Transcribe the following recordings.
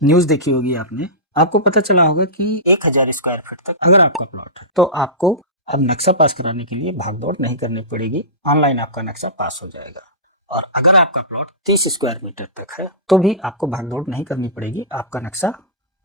News देखी होगी आपने, आपको पता चला होगा कि 1000 स्क्वायर फीट तक अगर आपका प्लॉट है तो आपको अब नक्शा पास कराने के लिए भागदौड़ नहीं करनी पड़ेगी, ऑनलाइन आपका नक्शा पास हो जाएगा। और अगर आपका प्लॉट 30 स्क्वायर मीटर तक है तो भी आपको भागदौड़ नहीं करनी पड़ेगी, आपका नक्शा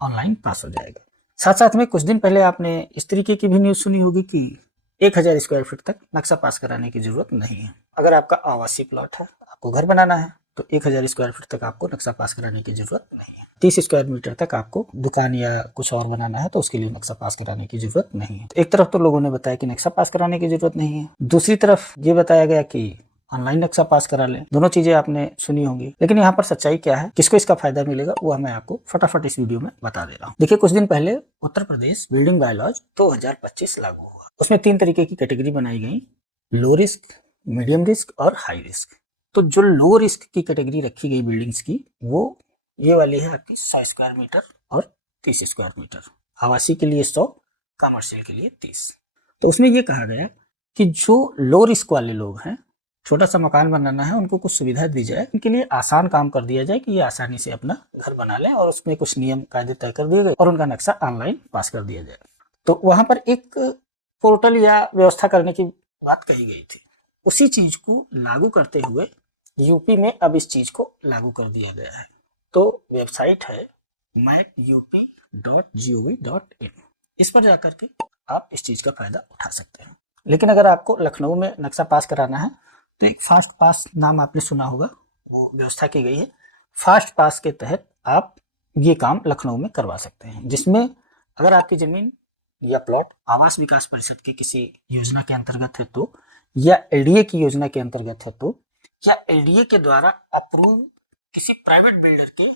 ऑनलाइन पास हो जाएगा। साथ साथ में कुछ दिन पहले आपने इस तरीके की भी न्यूज सुनी होगी कि 1000 स्क्वायर फीट तक नक्शा पास कराने की जरूरत नहीं है। अगर आपका आवासीय प्लॉट है, आपको घर बनाना है, तो 1000 स्क्वायर फीट तक आपको नक्शा पास कराने की जरूरत नहीं है। 30 स्क्वायर मीटर तक आपको दुकान या कुछ और बनाना है तो उसके लिए नक्शा पास कराने की जरूरत नहीं है। एक तरफ तो लोगों ने बताया कि नक्शा पास कराने की जरूरत नहीं है, दूसरी तरफ ये बताया गया कि ऑनलाइन नक्शा पास करा लें। दोनों चीजें आपने सुनी होंगी, लेकिन यहाँ पर सच्चाई क्या है, किसको इसका फायदा मिलेगा, वो मैं आपको फटाफट इस वीडियो में बता दे रहा हूँ। देखिए, कुछ दिन पहले उत्तर प्रदेश बिल्डिंग बायलॉज 2025 लागू हुआ। उसमें 3 तरीके की कैटेगरी बनाई गई, लो रिस्क, मीडियम रिस्क और हाई रिस्क। तो जो लो रिस्क की कैटेगरी रखी गई बिल्डिंग्स की, वो ये वाली है आपकी 100 स्क्वायर मीटर और 30 स्क्वायर मीटर। आवासीय के लिए 100, कमर्शियल के लिए 30। तो उसमें ये कहा गया कि जो लो रिस्क वाले लोग हैं, छोटा सा मकान बनाना है, उनको कुछ सुविधा दी जाए, उनके लिए आसान काम कर दिया जाए कि ये आसानी से अपना घर बना लें और उसमें कुछ नियम कायदे तय कर दिए गए और उनका नक्शा ऑनलाइन पास कर दिया जाए। तो वहां पर एक पोर्टल या व्यवस्था करने की बात कही गई थी। उसी चीज को लागू करते हुए यूपी में अब इस चीज को लागू कर दिया गया है। तो वेबसाइट है mapup.gov.in। इस पर जाकर के आप इस चीज का फायदा उठा सकते हैं। लेकिन अगर आपको लखनऊ में नक्शा पास कराना है तो एक फास्ट पास नाम आपने सुना होगा, वो व्यवस्था की गई है। फास्ट पास के तहत आप ये काम लखनऊ में करवा सकते हैं, जिसमें अगर आपकी जमीन या प्लॉट आवास विकास परिषद की किसी योजना के अंतर्गत है तो, या एलडीए की योजना के अंतर्गत है तो, या एलडीए के द्वारा अप्रूव किसी प्राइवेट बिल्डर के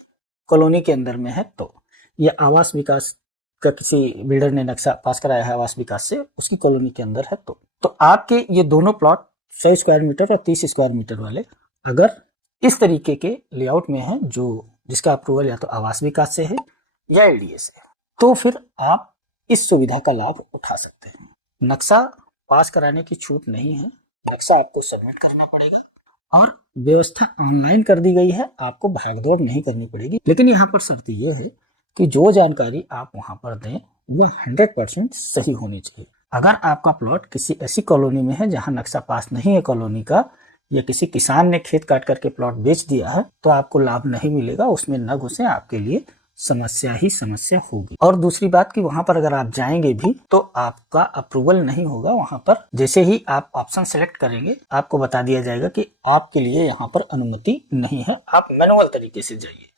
कॉलोनी के अंदर में है तो, या आवास विकास का किसी बिल्डर ने नक्शा पास कराया है आवास विकास से, उसकी कॉलोनी के अंदर है तो आपके ये दोनों प्लॉट 100 स्क्वायर मीटर और 30 स्क्वायर मीटर वाले अगर इस तरीके के लेआउट में है, जो जिसका अप्रूवल या तो आवास विकास से है या एलडीए से, तो फिर आप इस सुविधा का लाभ उठा सकते हैं। नक्शा पास कराने की छूट नहीं है, नक्शा आपको सबमिट करना पड़ेगा और व्यवस्था ऑनलाइन कर दी गई है, आपको भागदौड़ नहीं करनी पड़ेगी। लेकिन यहाँ पर शर्त यह है कि जो जानकारी आप वहां पर दें वह 100% सही होनी चाहिए। अगर आपका प्लॉट किसी ऐसी कॉलोनी में है जहां नक्शा पास नहीं है कॉलोनी का, या किसी किसान ने खेत काट करके प्लॉट बेच दिया है, तो आपको लाभ नहीं मिलेगा, उसमें न घुसे, आपके लिए समस्या ही समस्या होगी। और दूसरी बात कि वहां पर अगर आप जाएंगे भी तो आपका अप्रूवल नहीं होगा। वहां पर जैसे ही आप ऑप्शन सेलेक्ट करेंगे आपको बता दिया जाएगा कि आपके लिए यहाँ पर अनुमति नहीं है, आप मैनुअल तरीके से जाइए।